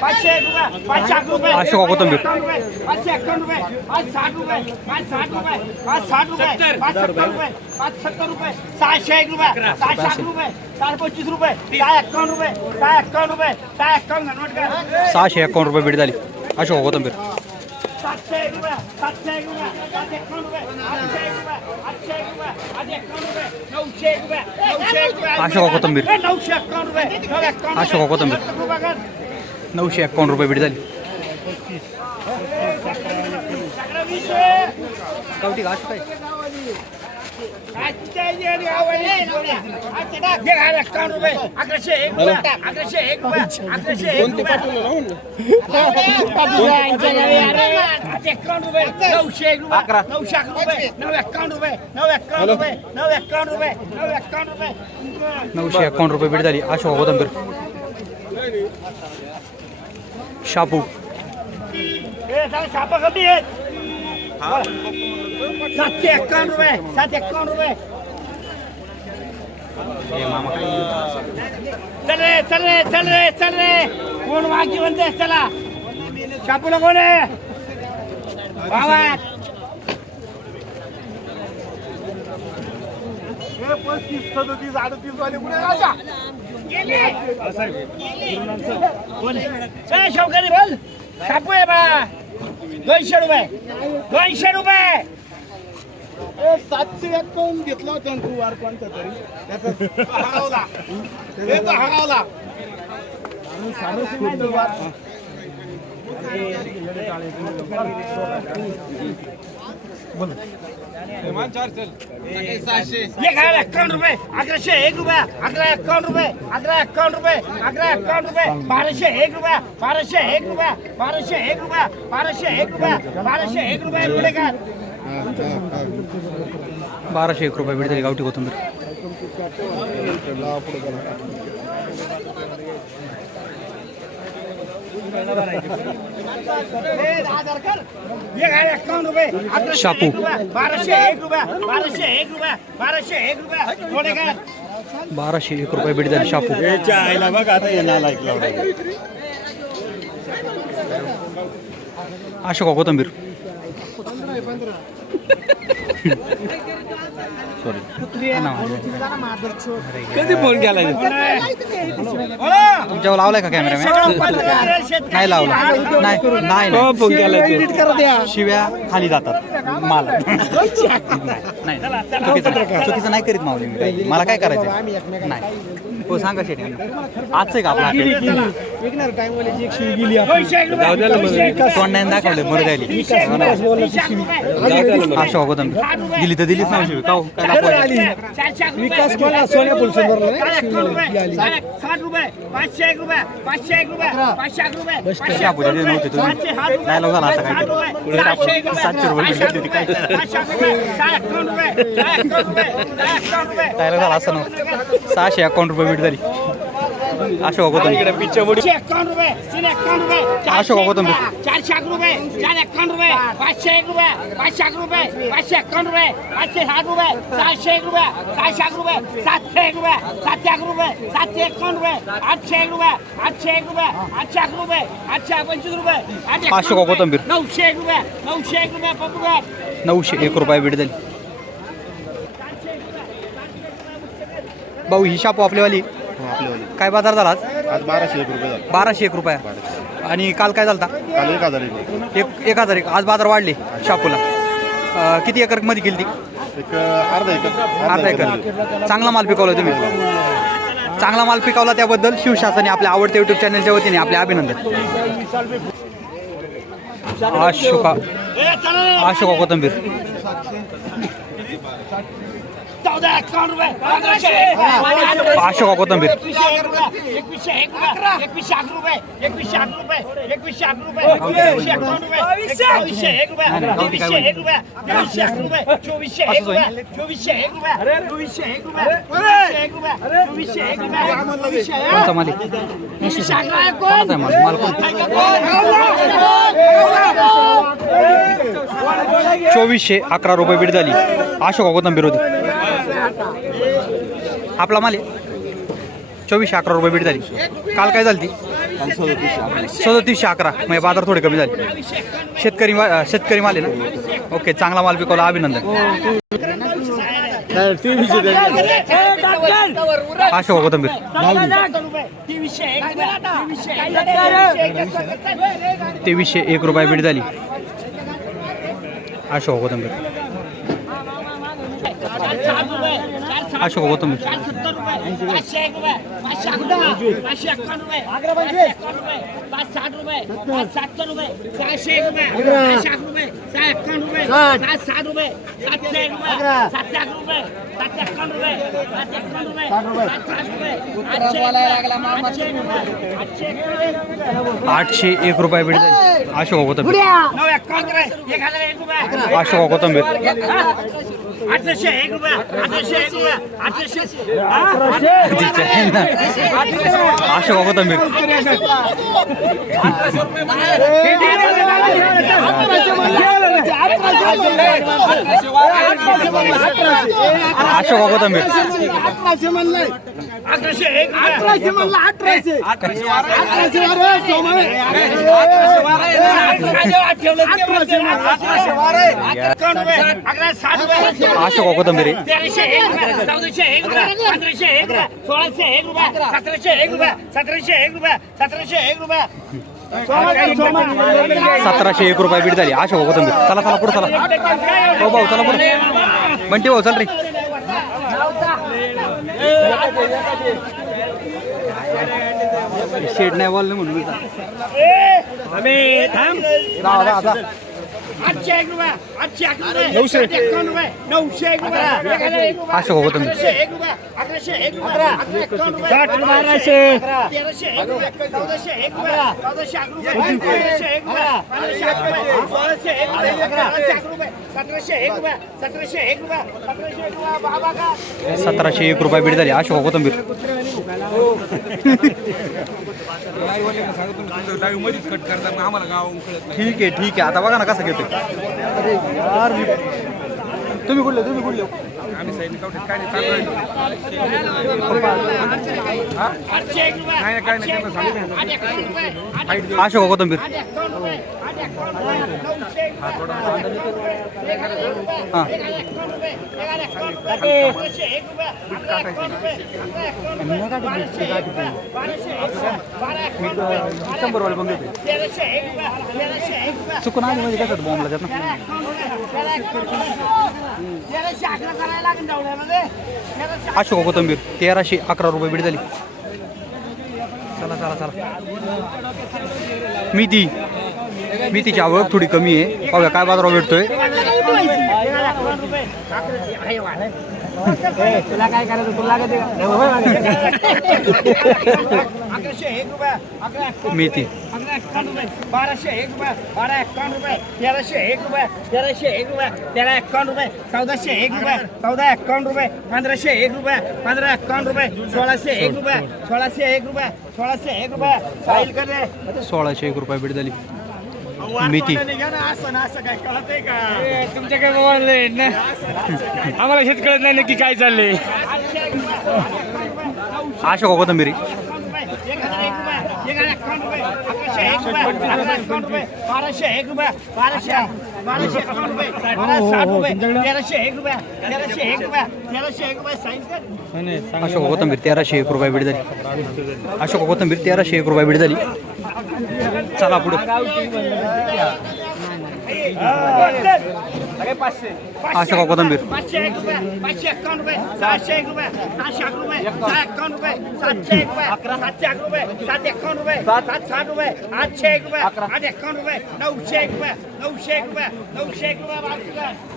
पाचशे एक रुपये पाचशे अकरा रुपये पाचशे का कोथिंबीर? पाचशे एक्कावन्न रुपये पाच साठ रुपये पाच साठ रुपये पाच साठ रुपये पाच सत्तर रुपये पाच सत्तर रुपये सहाशे एक रुपये सहाशे अकरा रुपये सहा पंचवीस रुपये सहा एक्कावन्न रुपये सहा एक्कावन्न रुपये सहा एक्कावन्न नोट करा. सहाशे एकावन्न रुपये बीड झाली. अशोक कोथंबीर? सातशे एक रुपये सातशे एक रुपये सातशे एकावन्न रुपये आठशे एक रुपये आठशे एक रुपये आठशे एकावन्न रुपये नऊशे एक रुपये नऊशे एक रुपये. आठशे का कोथिंबीर? नऊशे एकावन्न रुपये नऊ एकावन्न आठशे का कोथिंबीर? नऊशे एकावन्न रुपये बीड झाली. सगळं घास काय? एक नऊशे एक रुपये अकरा नऊ एकावन्न रुपये नऊ रुपये नऊ रुपये नऊ नऊशे रुपये झाली अशोक गोदंबीर शापू हे सारे छापा कमी आहेत सातशे एक्कावन्न रुपये सातशे एक्कावन्न रुपये चल रे चल रे चल रे चल रे कोण वाघी म्हणते चला छापूला कोण आहे भावात पस्तीस सदतीस अडतीस वाले पुढे राजा? शौकरी बोल. छापू आहे बा. दोनशे रुपये. दोनशे रुपये. ए, सातशे एक्कावन्न घेतला होता ना तू वार कोणता तरी. त्याचा हरवला. ते तर हरवला. वार. हजार एक्कावन्न रुपये अकराशे एक रुपये अकरा एक्कावन्न रुपये अकरा एक्कावन्न रुपये अकरा एक्कावन्न रुपये बाराशे एक रुपये बाराशे एक रुपये बाराशे एक रुपये बाराशे एक रुपये बाराशे एक रुपये पुढे काय बाराशे एक रुपये बीड झाली गावठी कोथंबीर एक हजार एक्कावन्न रुपये अकराशे शापू. बाराशे एक रुपये बाराशे एक रुपये बाराशे एक रुपये काय बाराशे एक रुपये बीड झाली शापू आईला बघ आता येणार ऐकलं अशोक कोथंबीर कधी फोन केला तुमच्यावर लावलाय का कॅमेरामॅन नाही लावला. नाही नाही नाही. फोन केला शिव्या खाली जातात. मला नाही चुकीचं चुकीचं नाही करीत माऊली मी. मला काय करायचं नाही. हो सांगा शेठी आजचं आहे का आपला गेली तोंडाने दाखवले मर जायली तीनशे एक रुपये तीनशे रुपये अशोक दिली तर दिलीच नाही शिवी. का हो? विकास कोणा? सोन्या? साठ रुपये. पाचशे एक रुपये. पाचशे एक रुपये. पाचशे एक रुपये. झाला सातशे रुपये पाचशे भेटले रुपये, होते. पाचशे एकावन्न रुपये, सहा एकावन्न रुपये, सहा एकावन्न रुपये. कोथंबीर तीन एक्कावन्न रुपये अशोक एक कोथिंबीर. रुपये, चारशे अकरा रुपये चार एक्कावन्न रुपये पाचशे एक रुपये पाचशे अकरा रुपये पाचशे एक्कावन्न रुपये पाचशे साठ रुपये सहाशे एक रुपये सहाशे अकरा रुपये सातशे एक रुपये सातशे अकरा रुपये सातशे एक्कावन्न रुपये आठशे एक रुपये आठशे एक रुपये आठशे अकरा रुपये आठशे पंचवीस रुपये आठशे रुपये, कोथिंबीर. नऊशे एक रुपये नऊशे एक रुपये पप्पू नऊशे एक रुपये बीड झाली भाऊ ही शापू काय बाजार झाला आज? आज बाराशे एक रुपये झाले. बाराशे एक रुपये. आणि काल काय झालता? काल एक हजार एक रुपये. एक एक हजार एक. आज बाजार वाढले शापूला. अं, किती एकरमध्ये गेली ती? एक अर्धा एकर. अर्धा एकर चांगला माल पिकवला तुम्ही. चांगला माल पिकवला त्याबद्दल शिवशासने आपल्या आवडत्या युट्यूब चॅनलच्या वतीने आपले अभिनंदन. अशोका अशोका कोथंबीर. चौदा एक्कावन्न रुपये. पंधराशे. अशोका कोथंबीर? एकवीसशे एक रुपये. एकवीसशे एक रुपये. एकवीसशे अकरा रुपये. एकवीसशे अकरा रुपये. एकवीसशे अकरा रुपये. एकवीसशे एकावन्न रुपये. बावीसशे. एक रुपये. तेवीसशे एक रुपये. तेवीसशे अकरा रुपये. चोवीसशे एक रुपये. चोवीसशे एक रुपये. चोवीसशे एक रुपये. एक रुपये चोवीसशे एक रुपये चोवीसशे एक कोणचा माल आहे? माल माल कोण? चोवीसशे अकरा रुपये बीड झाली. अशोका कोथंबीर होती. आपला माल आहे चोवीसशे अकरा रुपये बीड झाली. काल काय झाली ती? सदतीसशे अकरा. म्हणजे बाजार थोडे कमी झाले. शेतकरी शेतकरी माल आहे ना? ओके चांगला माल पिकवला. अभिनंदन. अशोक कोथंबीर तेवीसशे एक रुपये बीट झाली अशोक कोथंबीर अशोक कोथंबीर पाचशे एक रुपये पाचशे साठ रुपये. सातशे सातशे रुपये. सातशे रुपये. सातशे रुपये. आठशे एक रुपये एक रुपये आठशे एक रुपये. आठशे कोथंबीर? नऊ एक्कावन्न रुपये एक हजार एक रुपये अशोक कोथंबीर अठराशे एक अशोक कोथंबीर अठराशे म्हणलंय. अठराशे अठराशे म्हणलं अठराशे. अठराशे अशोक कोथंबीर चौदाशे एक रुपये. पंधराशे एक रुपये. सोळाशे एक रुपये. सतराशे एक रुपये. सतराशे एक रुपये. सतराशे एक रुपये. सतराशे एक रुपये बीट झाली. अशोक कोथंबीर चला चला पुढे चला. हो भाऊ चला पुढे. बंटी भाऊ चल रे. शेड नाही बोलले म्हणून आम्ही थांब. आठशे एक रुपये आठशे अकरा रुपये नऊशे एक्कावन्न रुपये नऊशे एक रुपये अकराशे एक रुपये अकराशे एक रुपये अकरा एक्कावन्न रुपये बाराशे तेराशे एक रुपये चौदाशे एक रुपये चौदाशे अकरा रुपये पंधराशे एक रुपये पंधराशे अकरा रुपये सोळाशे एक रुपये सोळाशे अकरा रुपये सतराशे एक रुपये सतराशे एक रुपये सतराशे एक रुपये बाबा का सतराशे एक रुपये बीट झाली अशोक कोथंबीर ठीक आहे ठीक आहे आता बघा ना कसं घेतोय अरे यार तुम्ही कुठले तुम्ही कुठले? एक्कावन्न रुपये आठ अशोक कोथंबीर. हां. चुकून आली म्हणजे कसं बॉम्बला जात ना? अशोक कोथंबीर तेराशे अकरा रुपये भेट झाली. चला चला चला. मेथी मेथीची आवक थोडी कमी आहे. पाहूया काय बाजारावर भेटतोय? तुला काय करायचं तुला अकराशे एक रुपये अकरा मेथी. अकरा एक्कावन्न रुपये बाराशे एक रुपये बारा एक्कावन्न रुपये तेराशे एक रुपये तेराशे एक रुपये तेरा एक्कावन्न रुपये चौदाशे एक रुपये चौदा एक्कावन्न रुपये पंधराशे एक रुपये पंधरा एक्कावन्न रुपये सोळाशे एक रुपये सोळाशे एक रुपये सोळाशे एक रुपये. सोळाशे एक रुपये बीट झाली का तुमच्याकडे मोबाईल नाही ना आम्हाला शेत कळत नाही नक्की काय चाललंय अशोक कोथंबीर बाराशे एक रुपये बाराशे बाराशे एकावन्न रुपये बारा साठ रुपये तेराशे एक रुपये तेराशे एक रुपये तेराशे एक रुपये साईज कर अशोक कोथंबीर तेराशे एक रुपये झाली. अशोक कोथंबीर तेराशे एक रुपये बीट झाली. चला पुढे. कोथंबीर? सात. साठ रुपये. आठशे एक रुपये. आठ एक्कावन्न रुपये. नऊशे एक रुपये. नऊशे एक रुपये. नऊशे एक रुपये.